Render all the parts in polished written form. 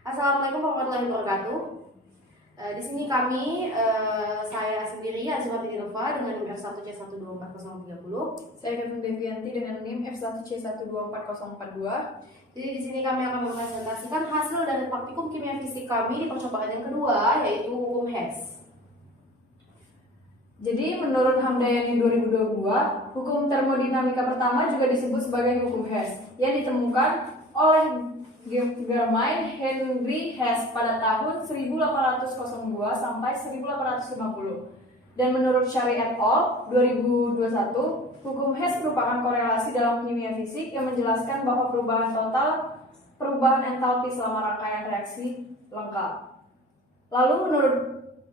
Assalamualaikum warahmatullahi wabarakatuh. Di sini saya sendiri Azima Tinova dengan NIM F1C1240030. Saya Kevin Devianti dengan NIM F1C1240042. Jadi di sini kami akan mempresentasikan hasil dari praktikum kimia fisik kami di percobaan yang kedua, yaitu hukum Hess. Jadi menurut Hamdayani 2022, hukum termodinamika pertama juga disebut sebagai hukum Hess yang ditemukan oleh Germain Henry Hess pada tahun 1802 sampai 1850. Dan menurut Shari et al. 2021, hukum Hess merupakan korelasi dalam kimia fisik yang menjelaskan bahwa perubahan entalpi selama rangkaian reaksi lengkap. Lalu menurut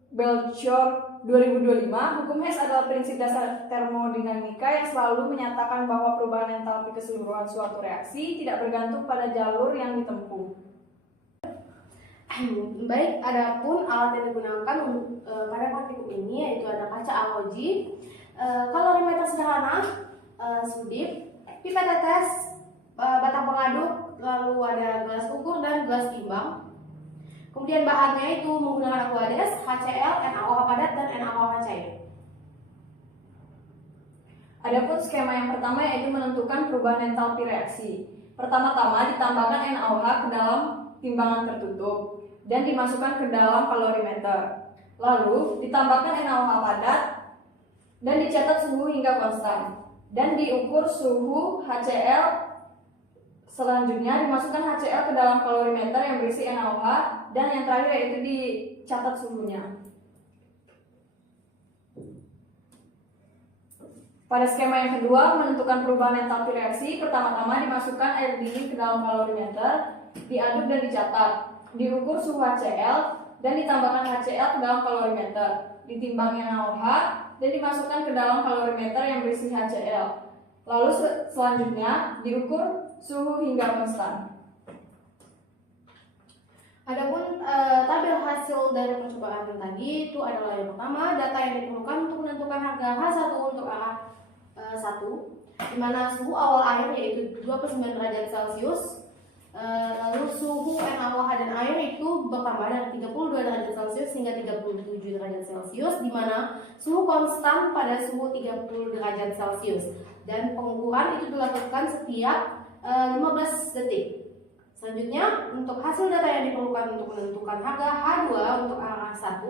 Belcher 2025, hukum Hess adalah prinsip dasar termodinamika yang selalu menyatakan bahwa perubahan entalpi keseluruhan suatu reaksi tidak bergantung pada jalur yang ditempuh. Baik, adapun alat yang digunakan pada praktikum ini yaitu ada kaca arloji, kalorimeter sederhana, sudip, pipet tetes, batang pengaduk, lalu ada gelas ukur dan gelas timbang. Kemudian bahannya itu menggunakan Aquades, HCl, NaOH padat, dan NaOH cair. Adapun skema yang pertama yaitu menentukan perubahan entalpi reaksi. Pertama-tama ditambahkan NaOH ke dalam timbangan tertutup dan dimasukkan ke dalam kalorimeter. Lalu ditambahkan NaOH padat dan dicatat suhu hingga konstan dan diukur suhu HCl. Selanjutnya dimasukkan HCl ke dalam kalorimeter yang berisi NaOH dan yang terakhir yaitu dicatat suhunya. Pada skema yang kedua, menentukan perubahan entalpi reaksi, pertama-tama dimasukkan air dingin ke dalam kalorimeter, diaduk dan dicatat, diukur suhu HCl dan ditambahkan HCl ke dalam kalorimeter, ditimbang NaOH dan dimasukkan ke dalam kalorimeter yang berisi HCl. Lalu selanjutnya diukur suhu hingga konstan. Adapun tabel hasil dari percobaan tadi itu adalah yang pertama, data yang diperlukan untuk menentukan harga H1 untuk arah 1, di mana suhu awal air yaitu 29 derajat Celcius, lalu suhu NaOH dan air itu bertambah dari 32 derajat Celcius hingga 37 derajat Celcius, di mana suhu konstan pada suhu 30 derajat Celcius, dan pengukuran itu dilakukan setiap 15 detik. Selanjutnya, untuk hasil data yang diperlukan untuk menentukan harga H2 untuk arah 1,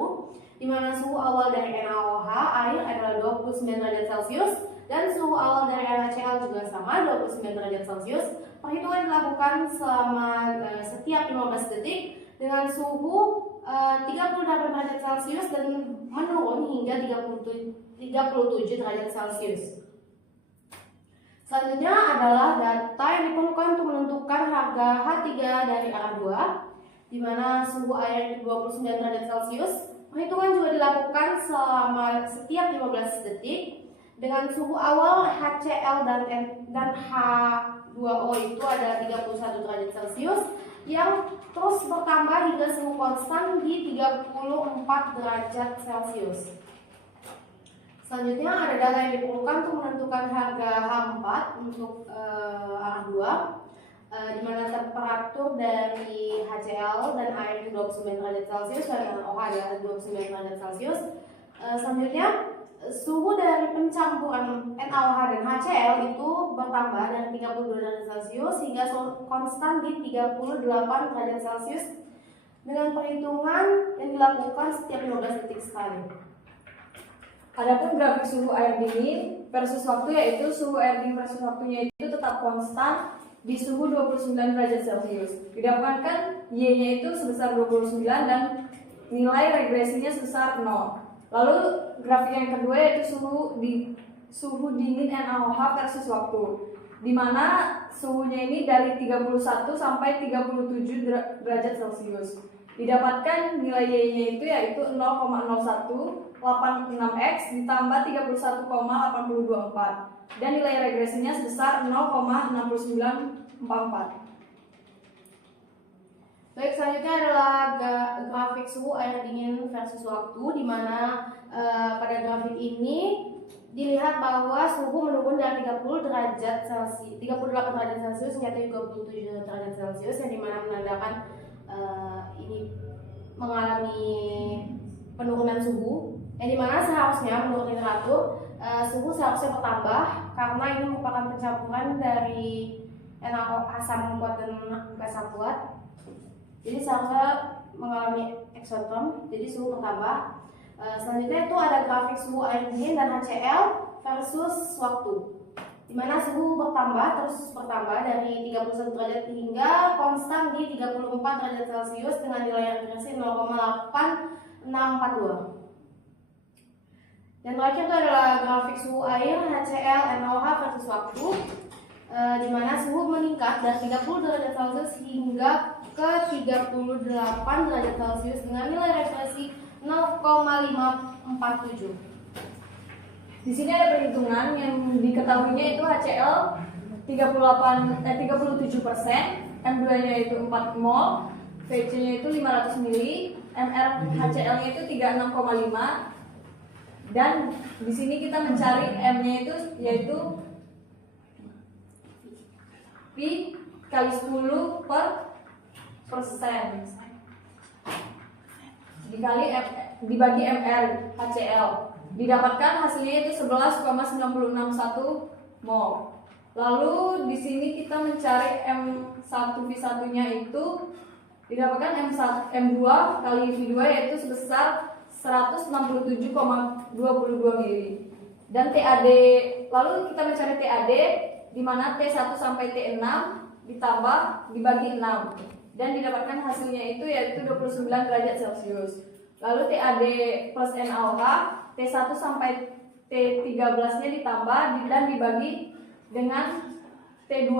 di mana suhu awal dari NaOH air adalah 29 derajat Celcius dan suhu awal dari NaCl juga sama 29 derajat Celcius. Perhitungan dilakukan selama setiap 15 detik dengan suhu 38 derajat Celcius dan menurun hingga 37 derajat Celcius. Selanjutnya adalah data yang diperlukan untuk menentukan harga H3 dari arah 2, di mana suhu air 29 derajat Celcius. Perhitungan juga dilakukan selama setiap 15 detik dengan suhu awal HCl dan H2O itu ada 31 derajat Celcius yang terus bertambah hingga suhu konstan di 34 derajat Celcius. Selanjutnya ada data yang diperlukan untuk menentukan harga H4 untuk arah 2, di mana temperatur dari HCl dan air itu 29 derajat Celcius dan OH adalah 29 derajat Celcius. Selanjutnya suhu dari pencampuran NaOH dan HCl itu bertambah dari 32 derajat Celcius hingga konstan di 38 derajat Celcius dengan perhitungan yang dilakukan setiap 15 detik sekali. Adapun grafik suhu air dingin versus waktu yaitu suhu air dingin versus waktunya itu tetap konstan di suhu 29 derajat Celcius. Didapatkan Y-nya itu sebesar 29 dan nilai regresinya sebesar 0. Lalu grafik yang kedua yaitu suhu dingin NaOH versus waktu, di mana suhunya ini dari 31 sampai 37 derajat Celcius. Didapatkan nilai Y-nya itu yaitu 0,0186x ditambah 31,824 dan nilai regresinya sebesar 0,6944. Baik, selanjutnya adalah grafik suhu air dingin versus waktu, di mana pada grafik ini dilihat bahwa suhu menurun dari 38 derajat Celcius hingga 37 derajat Celcius, yang dimana menandakan dengan suhu, yang dimana seharusnya menurut literatur suhu seharusnya bertambah karena ini merupakan pencampuran dari NaO asam kuat dan gas kuat. Jadi seharusnya mengalami eksoterm, jadi suhu bertambah. Selanjutnya itu ada grafik suhu air dingin dan HCl versus waktu, dimana suhu terus bertambah dari 31 derajat hingga konstan di 34 derajat Celcius dengan nilai akurasi 0,8642. Dan terakhir itu adalah grafik suhu air HCl NaOH versus waktu, dimana suhu meningkat dari 30 derajat Celcius hingga ke 38 derajat Celcius dengan nilai referensi 0,547. Di sini ada perhitungan yang diketahuinya itu HCl 37%, M2-nya itu 4 mol, VC-nya itu 500 mili, MR HCl-nya itu 36,5, dan di sini kita mencari M-nya itu yaitu Pi kali 10 per persen dibagi MR HCl, didapatkan hasilnya itu 11,9061 mol. Lalu di sini kita mencari M1V1-nya itu didapatkan M2 kali V2 yaitu sebesar 167,22 mili. Dan TAD, lalu kita mencari TAD di mana T1 sampai T6 ditambah dibagi 6 dan didapatkan hasilnya itu yaitu 29 derajat Celcius. Lalu TAD plus NaOH T1 sampai T13-nya ditambah dan dibagi dengan T12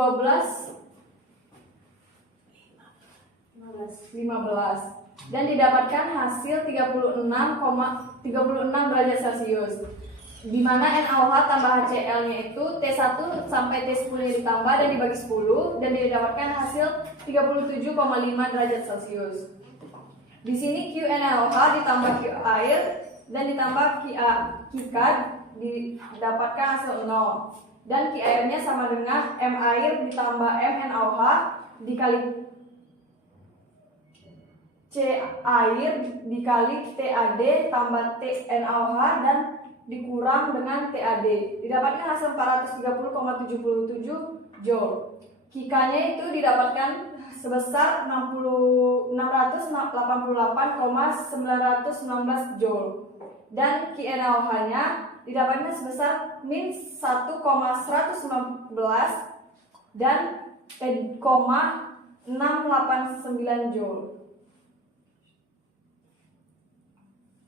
15 dan didapatkan hasil 36 derajat Celcius, di mana NaOH tambah HCl-nya itu T1 sampai T10 ditambah dan dibagi 10 dan didapatkan hasil 37,5 derajat Celcius. Di sini QNaOH ditambah Q air dan ditambah QK didapatkan hasil 0. Dan Q airnya sama dengan M air ditambah M NaOH dikali C air dikali TAD tambah T NaOH dan dikurang dengan TAD. Didapatkan hasil 430,77 Joule. QK-nya itu didapatkan sebesar 688,919 Joule. Dan QNaOH-nya didapatkan sebesar min 1,115 dan 689 Joule.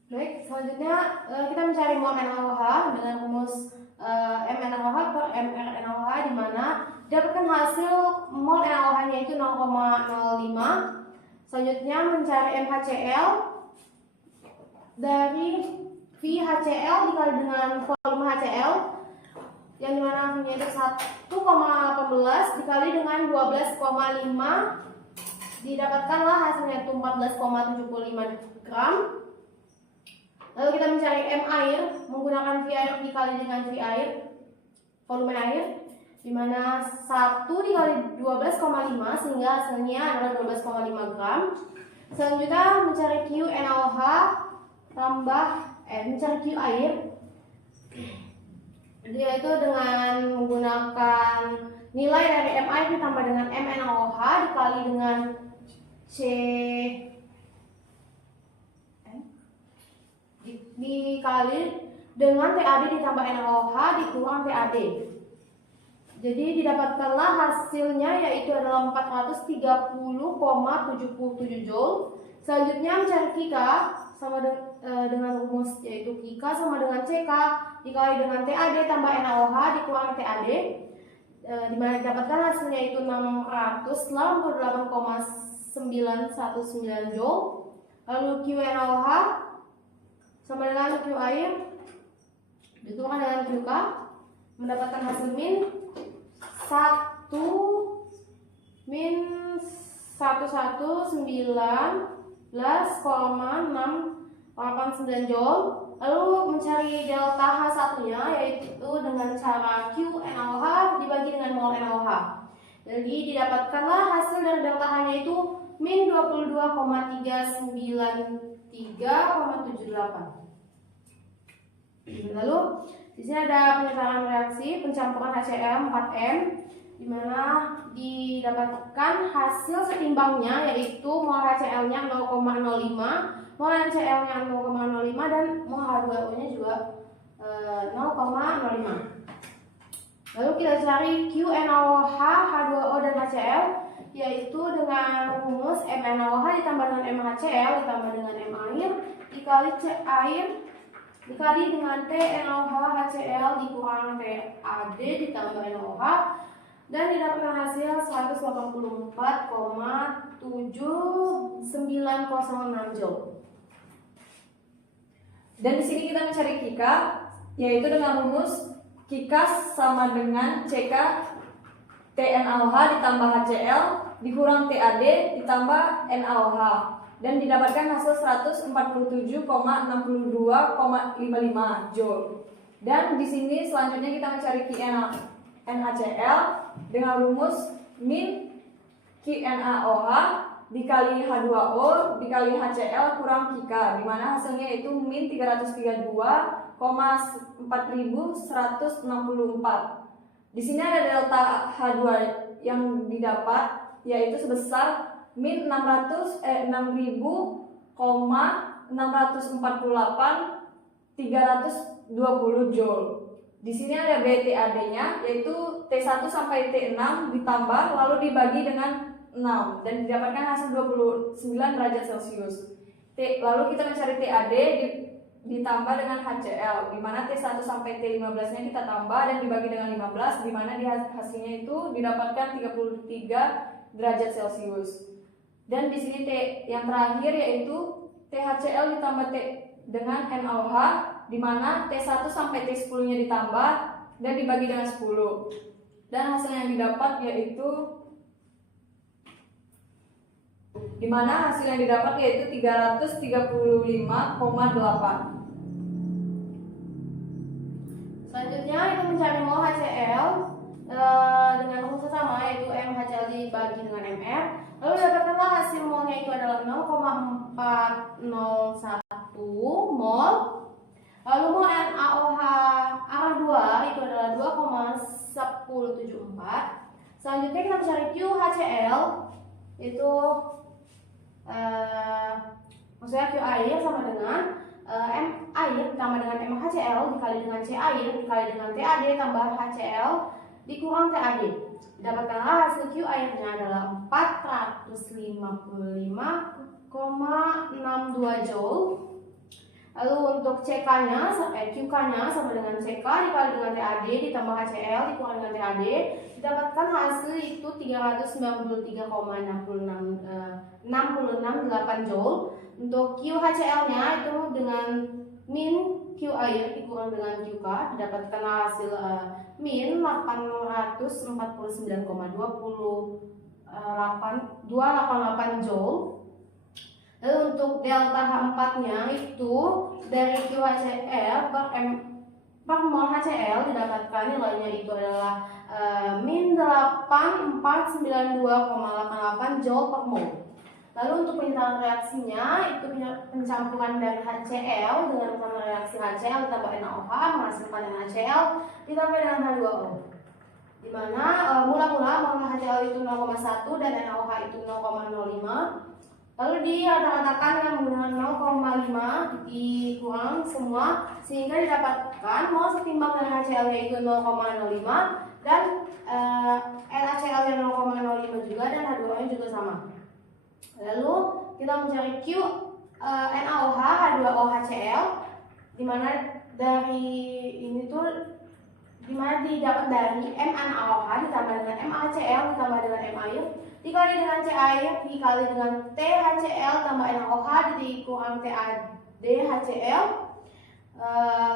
Baik, selanjutnya kita mencari mol NaOH dengan rumus MnaOH per MrNaOH, di mana dapatkan hasil mol NaOH-nya itu 0,05. Selanjutnya mencari MHCl dari VHCl dikali dengan volume HCl, yang dimana V-nya itu 1,18 dikali dengan 12,5, didapatkanlah hasilnya itu 14,75 gram. Lalu kita mencari M air menggunakan V air dikali dengan V air, volume air, dimana 1 dikali 12,5 sehingga hasilnya adalah 12,5 gram. Selanjutnya mencari Q NaOH tambah mencari Q air, yaitu dengan menggunakan nilai dari M air ditambah dengan M NaOH dikali dengan C dikali dengan TAD ditambah NaOH dikurang TAD. Jadi didapatkanlah hasilnya yaitu adalah 430,77 Joule. Selanjutnya mencari QK sama dengan rumus yaitu QK sama dengan CK dikali dengan TAD tambah NaOH dikurang TAD, di mana didapatkan hasilnya itu 688,919 Joule. Lalu QNaOH sama dengan Q air diturunkan dengan QK mendapatkan hasil min 1119,689 Joule. Lalu mencari delta H1-nya yaitu dengan cara Q NaOH dibagi dengan mol NaOH. Jadi didapatkanlah hasil dari delta H-nya itu min 22,393,78. Lalu di sini ada penyerahan reaksi pencampuran HCl 4M, di mana didapatkan hasil setimbangnya yaitu mol HCl-nya 0,05, mol NaCl-nya 0,05 dan mol H2O-nya juga 0,05. Lalu kita cari QNaOH, H2O dan HCl, yaitu dengan rumus MnaOH ditambah dengan MHCl ditambah dengan M air dikali C air dikali dengan TnOH HCl dikurang TaD ditambah NaOH dan didapatkan hasil 184,7906 Joule. Dan di sini kita mencari Kika, yaitu dengan rumus Kika sama dengan CK TnaOH ditambah HCl dikurang TaD ditambah NaOH dan didapatkan hasil 147,62,55 Joule. Dan di sini selanjutnya kita mencari NaCl dengan rumus min QNaOH dikali H2O dikali HCl kurang Kika, di mana hasilnya itu min 332,4164. Di sini ada delta H2 yang didapat yaitu sebesar min 6.648.320 Joule. Di sini ada BTAD-nya yaitu T1 sampai T6 ditambah lalu dibagi dengan 6 dan didapatkan hasil 29 derajat Celcius. Lalu kita mencari TAD ditambah dengan HCl, di mana T1 sampai T15-nya kita tambah dan dibagi dengan 15, di mana di hasilnya itu didapatkan 33 derajat Celcius. Dan di sini T yang terakhir yaitu THCl ditambah T dengan NaOH, di mana T1 sampai T10-nya ditambah dan dibagi dengan 10. Dan hasil yang didapat yaitu 335,8. Selanjutnya itu mencari mol HCl dengan rumus sama yaitu MHCl dibagi dengan MR. Lalu dapatkanlah hasil molnya itu adalah 0,401 mol. Lalu mol NaOH arah 2 itu adalah 2,1074. Selanjutnya kita mencari QHCl itu maksudnya Q air sama dengan M air ditambah dengan MHCl dikali dengan C air dikali dengan TaD tambah HCl dikurang TaD. Dapatkanlah hasil Q airnya adalah 455,62 Joule. Lalu untuk CK-nya, QK-nya sama dengan CK dikali dengan TaD ditambah HCl dikurang dengan TaD, didapatkan hasil itu 393,6668 Joule. Untuk QHCl-nya itu dengan min Q air dikurang dengan QK didapatkan hasil min 899,288 Joule. Lalu untuk delta H4-nya itu dari QHCl per mol HCl didapatkan nilainya itu adalah min 8492,88 Joule per mol. Lalu untuk penyerahan reaksinya itu pencampuran dari HCl dengan penyerahan reaksi HCl ditambah NaOH menghasilkan NaCl ditambah dengan H2O. Di mana mula-mula mol HCl itu 0,1 dan NaOH itu 0,05. Lalu dirata-ratakan dengan menggunakan 0,5 dikurang semua sehingga didapatkan mol setimbang dengan HCl yaitu 0,05 dan NaCl yang 0,05 juga dan H2O juga sama. Lalu kita mencari Q NaOH H2O HCl di mana dari ini tuh dimana didapat dari MnAOH ditambah dengan MHCl ditambah dengan M air dikali dengan C air dikali dengan THCl tambah NaOH dikurang TaD HCl.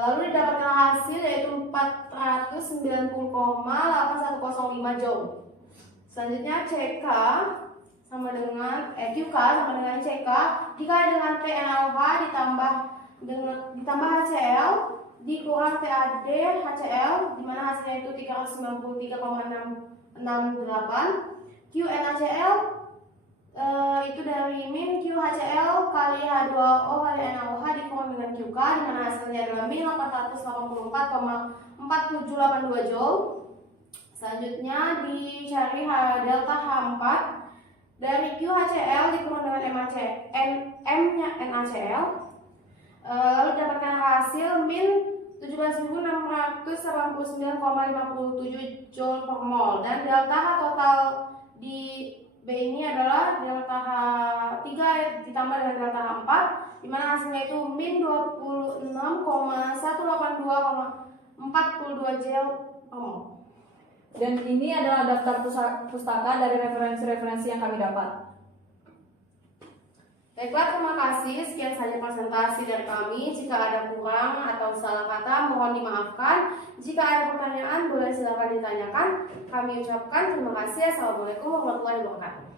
Lalu didapatkan hasil yaitu 490,8105 Joule. Selanjutnya CK sama dengan QK sama dengan CK dikali dengan TnAOH ditambah HCl dikurang TaD HCl, di mana hasilnya itu 393,668. QNaCl Itu dari min Q HCl kali H2O kali NaOH dikurang dengan QK, di mana hasilnya adalah min 884,4782 Joule. Selanjutnya dicari delta H4 dari Q HCl dikurang dengan M-nya NaCl, lalu dapatkan hasil min 17.689,57 Joule per mol, dan delta H total di B ini adalah delta H3 ditambah dengan delta H4, di mana hasilnya itu min 26,182,42 Joule per mol. Dan ini adalah daftar pustaka dari referensi-referensi yang kami dapat. Baiklah, terima kasih. Sekian saja presentasi dari kami. Jika ada kurang atau salah kata, mohon dimaafkan. Jika ada pertanyaan, boleh silakan ditanyakan. Kami ucapkan terima kasih. Assalamualaikum warahmatullahi wabarakatuh.